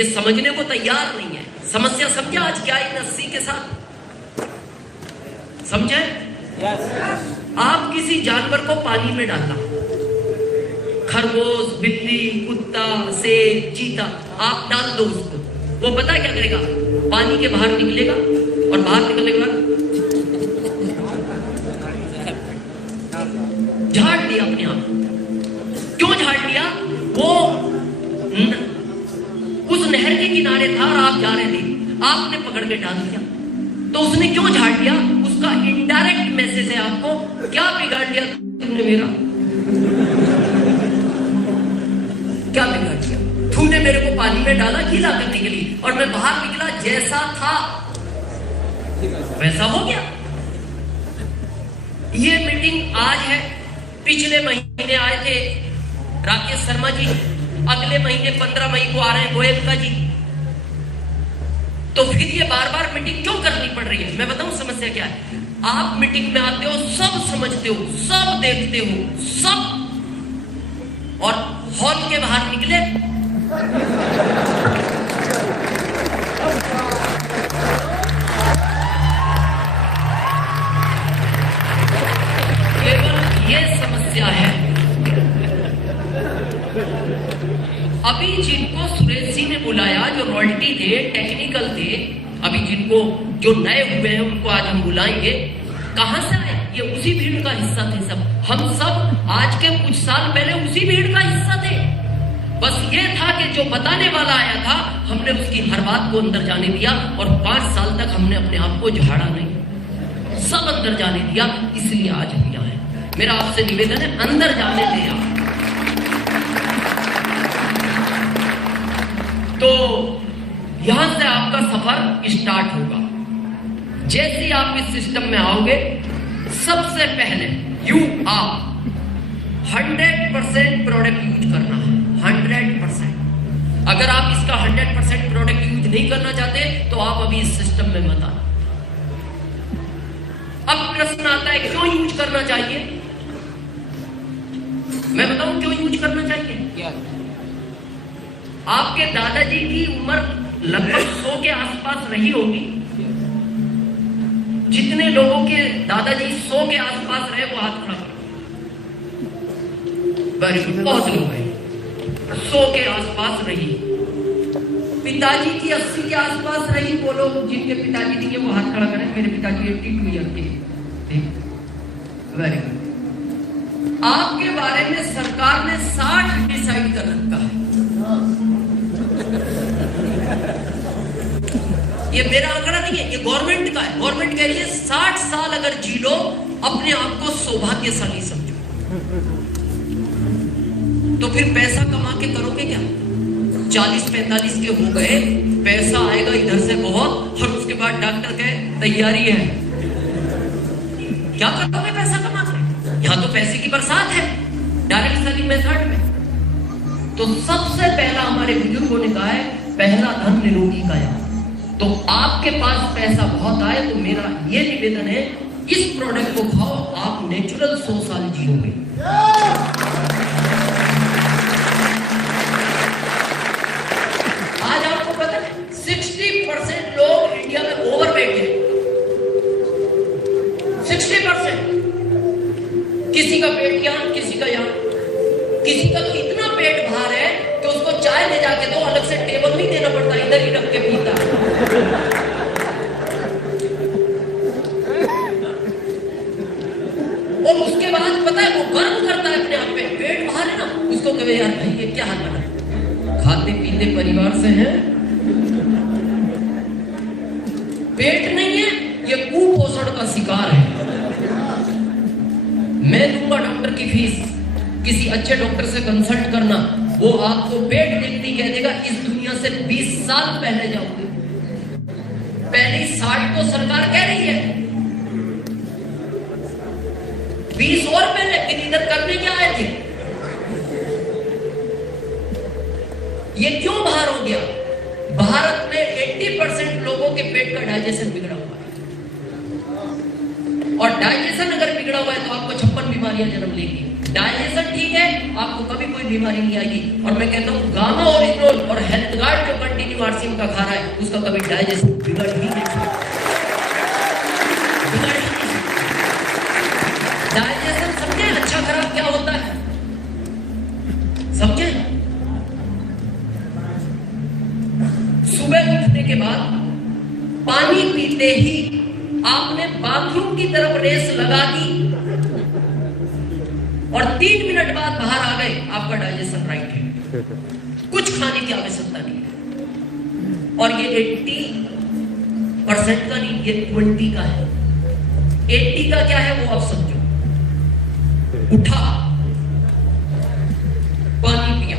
ये समझने को तैयार नहीं है। समस्या समझा आज क्या है नस्सी के साथ? समझे? आप किसी जानवर को पानी में डालना, खरगोश, बिल्ली, कुत्ता, शेर, चीता, आप डाल दो उसको, वो पता क्या करेगा? पानी के बाहर निकलेगा और बाहर निकलने के बाद झाड़ दिया अपने आप। क्यों झाड़ दिया? वो उस नहर के किनारे था और आप जा रहे थे, आपने पकड़ के डाल दिया, तो उसने क्यों झाड़ दिया? उसका इनडायरेक्ट मैसेज है आपको, क्या बिगाड़ दिया तुमने मेरा? क्या बिगाड़ दिया? तूने मेरे को पानी में डाला गीला करने के लिए और मैं बाहर निकला, जैसा था वैसा हो गया। ये मीटिंग आज है, पिछले महीने आए थे राकेश शर्मा जी, अगले महीने 15 मई को आ रहे हैं गोयनका जी। तो फिर ये बार बार मीटिंग क्यों करनी पड़ रही है? मैं बताऊं समस्या क्या है। आप मीटिंग में आते हो, सब समझते हो, सब देखते हो, सब, और हॉल के बाहर निकले केवल ये समस्या है। अभी जिनको सुरेश जी ने बुलाया, जो रॉयल्टी थे, टेक्निकल थे, अभी जिनको जो नए हुए हैं उनको आज हम बुलाएंगे। कहां से आए? ये उसी भीड़ का हिस्सा थे सब। हम सब आज के कुछ साल पहले उसी भीड़ का हिस्सा थे। बस ये था कि जो बताने वाला आया था, हमने उसकी हर बात को अंदर जाने दिया और 5 साल तक हमने अपने आप को झाड़ा नहीं, सब अंदर जाने दिया। इसलिए आज हम यहाँ हैं। मेरा आपसे निवेदन है, अंदर जाने दें आप। तो यहां से आपका सफर स्टार्ट होगा। जैसे ही आप इस सिस्टम में आओगे, सबसे पहले आप 100% प्रोडक्ट यूज करना है। 100%। अगर आप इसका 100% प्रोडक्ट यूज नहीं करना चाहते तो आप अभी इस सिस्टम में मत आना। अब प्रश्न आता है क्यों यूज करना चाहिए? मैं बताऊं क्यों यूज करना चाहिए। आपके दादाजी की उम्र लगभग 100 के आसपास रही होगी। जितने लोगों के दादाजी 100 के आसपास रहे वो हाथ खड़ा करो। वेरी गुड, बहुत लोग हैं 100 के आसपास रही। पिताजी की 80 के आसपास रही, वो लोग जिनके पिताजी नहीं है वो हाथ खड़ा करें। मेरे पिताजी 82 ईयर के। Very good. आपके बारे में सरकार ने 60 डिसाइड कर रखा है। ये मेरा आंकड़ा नहीं है, ये गवर्नमेंट का है। गवर्नमेंट कह रही है 60 साल अगर जी लो, अपने आप को सौभाग्यशाली समझो। तो फिर पैसा कमा के करोगे क्या? 40-45 के हो गए, पैसा आएगा इधर से बहुत, और उसके बाद डॉक्टर कहे तैयारी है। क्या करोगे पैसा कमा के? यहां तो पैसे की बरसात है डायरेक्ट सेलिंग मेथड में। तो सबसे पहला हमारे बुजुर्गों ने कहा है, पहला धन निरोगी काया। तो आपके पास पैसा बहुत आए तो मेरा ये निवेदन है, इस प्रोडक्ट को खाओ, आप नेचुरल 100 साल जियोगे। आज आपको पता है 60% लोग इंडिया में ओवरवेट है। 60%। किसी का पेट यहां, किसी का यहां, किसी का तो इतना पेट भार है कि उसको चाय ले जाके दो, अलग से टेबल नहीं देना पड़ता, इधर ही रख के पीता। और उसके बाद पता है वो गर्व करता है अपने आप पे, पेट भार है ना, उसको कहे यार भाई ये क्या हाल बना, खाते पीते परिवार से है, पेट नहीं है, ये कुपोषण का शिकार है। मैं दूंगा डॉक्टर की फीस, किसी अच्छे डॉक्टर से कंसल्ट करना, वो आपको पेट देखती कह देगा इस दुनिया से 20 साल पहले जाओगे। पहली 60 तो सरकार कह रही है, 20 और पहले, फिर इधर करने क्या आए थे? ये क्यों बाहर हो गया? भारत में 80% लोगों के पेट का डाइजेशन बिगड़ा हुआ है, और डाइजेशन अगर बिगड़ा हुआ है तो आपको 56 बीमारियां जन्म लेंगी। डाइजेशन ठीक है, आपको कभी कोई बीमारी नहीं आएगी। और मैं कहता हूं गामा ओरिजिनल और हेल्थ गार्ड जो कंटिन्यू कंटिन्यू आरसीएम का खा रहा है उसका कभी डाइजेशन बिगड़ ही नहीं सकता। डाइजेशन समझे अच्छा खराब क्या होता है, समझे? सुबह उठने के बाद पानी पीते ही आपने बाथरूम की तरफ रेस लगा दी और 3 मिनट बाद बाहर आ गए, आपका डाइजेशन राइट है, कुछ खाने की आवश्यकता नहीं है। और ये 80% का नहीं, ये 20 का है। 80 का क्या है वो आप समझो। उठा, पानी पिया,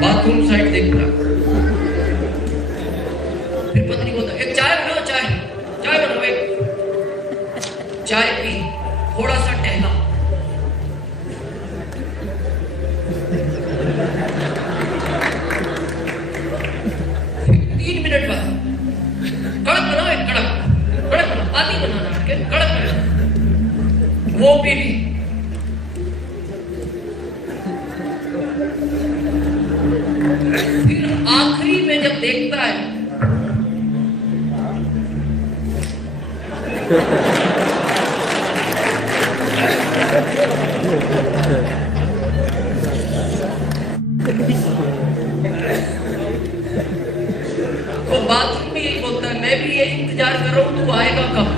बाथरूम साइड देख रहा, फिर पत्नी को एक चाय बनाओ, चाय बनाओ, एक चाय पी, थोड़ा सा टहला, फिर 3 मिनट बाद कड़क बनाओ, एक कड़क बनाओ, आदि बनाना के कड़क बनाओ, वो पी ली। फिर आखिरी में जब देखता है तो बाथरूम में यही बोलता है, मैं भी यही इंतजार कर रहा हूं, तू आएगा कब?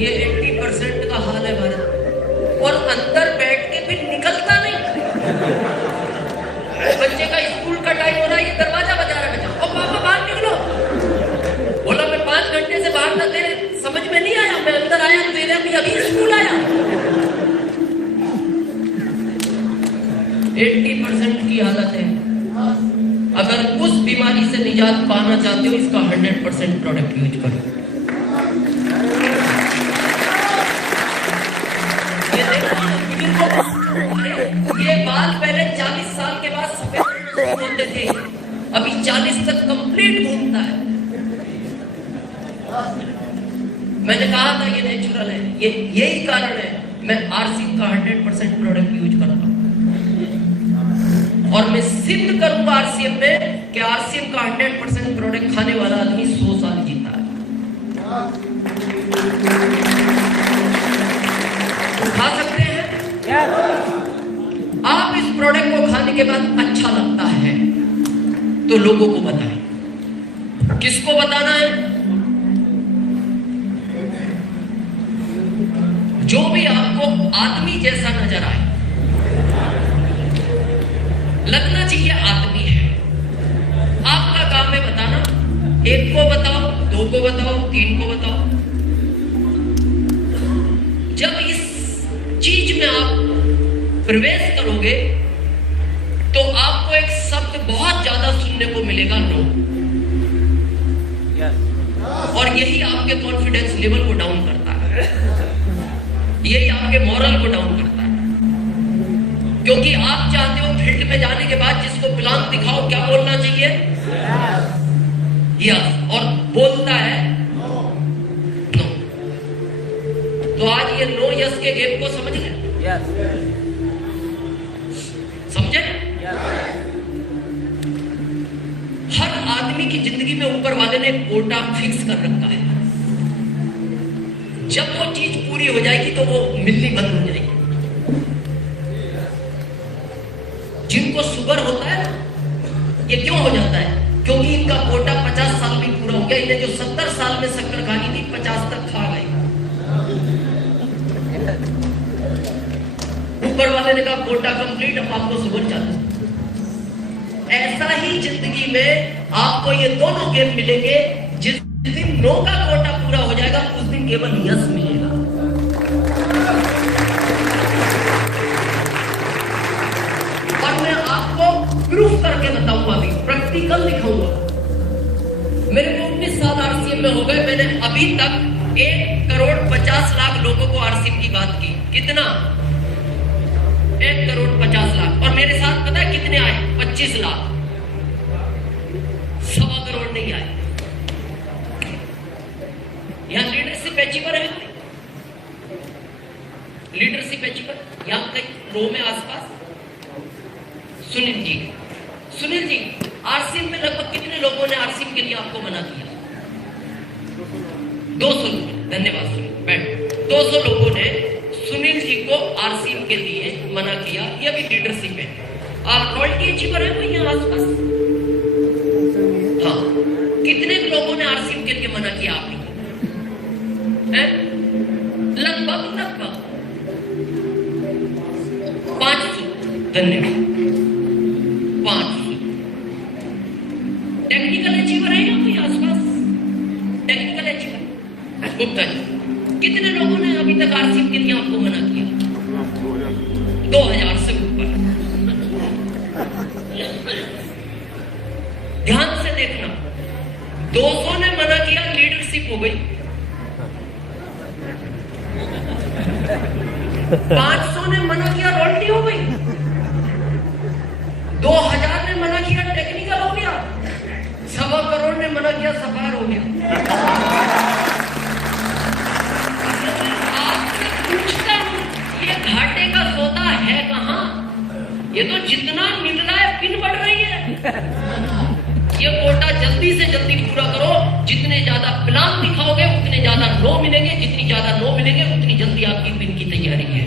ये 80% का हाल है भारत। और अंदर बैठ के फिर निकलता नहीं। बच्चे का स्कूल का टाइम हो रहा है, ये दरवाजा बजा रहा है बच्चा, और पापा बाहर निकलो। बोला मैं 5 घंटे से बाहर था, तेरे समझ में नहीं आया, मैं अंदर आया तो मेरे अभी स्कूल आया। 80% की हालत है। अगर उस बीमारी से निजात पाना चाहते हो, इसका 100% प्रोडक्ट यूज करो। ये बाल पहले 40 साल के बाद सफेद होते थे, अभी 40 तक कंप्लीट घूमता है। मैंने कहा था ये नेचुरल है, ये यही कारण है मैं आरसीएम का 100% प्रोडक्ट यूज करता हूं। और मैं सिद्ध करूंगा आरसीएम में कि आरसीएम का 100% प्रोडक्ट खाने वाला आदमी 100 साल जीता है। खा सकते हैं आप इस प्रोडक्ट को खाने के बाद अच्छा लगता है तो लोगों को बताएं। किसको बताना है? जो भी आपको आदमी जैसा नजर आए, लगना चाहिए आदमी है। आपका काम है बताना, 1 को बताओ, 2 को बताओ, 3 को बताओ। जब इस चीज में आप प्रवेश करोगे तो आपको एक शब्द बहुत ज्यादा सुनने को मिलेगा, नो। और यही आपके कॉन्फिडेंस लेवल को डाउन करता है, यही आपके मॉरल को डाउन करता है। क्योंकि आप चाहते हो फील्ड में जाने के बाद जिसको प्लान दिखाओ, क्या बोलना चाहिए? यस। और बोलता है नो। तो आज ये नो यस के गेम को समझ गए? समझे? हर आदमी की जिंदगी में ऊपर वाले ने कोटा फिक्स कर रखा है। जब वो चीज पूरी हो जाएगी तो वो मिलनी बंद हो जाएगी। जिनको शुगर होता है ये क्यों हो जाता है? क्योंकि इनका कोटा 50 साल में पूरा हो गया। इन्हें जो 70 साल में शक्कर खानी थी 50 तक खा गए। ऊपर वाले ने कहा कोटा कंप्लीट, अब आपको शुगर चालू। ऐसा ही जिंदगी में आपको ये दोनों गेम मिलेंगे। जिस दिन नो का कोटा पूरा हो जाएगा उस दिन केवल यस मिलेगा। और मैं आपको प्रूफ करके बताऊंगा, अभी प्रैक्टिकल दिखाऊंगा। मेरे को 19 साल आरसीएम में हो गए। मैंने अभी तक 1,50,00,000 लोगों को आरसीएम की बात की। कितना? 1,50,00,000। और मेरे साथ पता है कितने आए? 25 लाख। 1.25 करोड़ नहीं आए। यहाँ लीडरशिप अचीवर है कोई? लीडरशिप अचीवर यहाँ कई रो में आसपास? सुनील जी आरसीएम में लगभग कितने लोगों ने आरसीएम के लिए आपको मना किया? 200 लोग। धन्यवाद सुनील, बैठ। 200 लोगों ने सुनील जी को आरसीएम के लिए मना किया। ये भी लीडरशिप है। रॉयल्टी अचीवर है कोई यहाँ आसपास? हाँ, कितने लोगों ने आरसीएम के लिए मना किया आपने? लगभग 500। धन्यवाद, 500। टेक्निकल अचीवर है यहाँ कोई आसपास? टेक्निकल अचीवर गुप्ता जी, कितने लोगों ने अभी तक आरसीएम के लिए आपको मना किया? 2000 से ऊपर। ध्यान से देखना, 200 ने मना किया, लीडरशिप हो गई। 500 ने मना किया, रॉयल्टी हो गई। 2000 ने मना किया, टेक्निकल हो गया। 1.25 करोड़ ने मना किया, सफायर हो गया। आपसे पूछता हूं, ये घाटे का सौदा है कहां? ये तो जितना मिल रहा है पिन बढ़ रही है। ये कोटा जल्दी से जल्दी पूरा करो। जितने ज्यादा प्लान दिखाओगे उतने ज्यादा नो मिलेंगे, जितनी ज्यादा नो मिलेंगे उतनी जल्दी आपकी पिन की तैयारी है।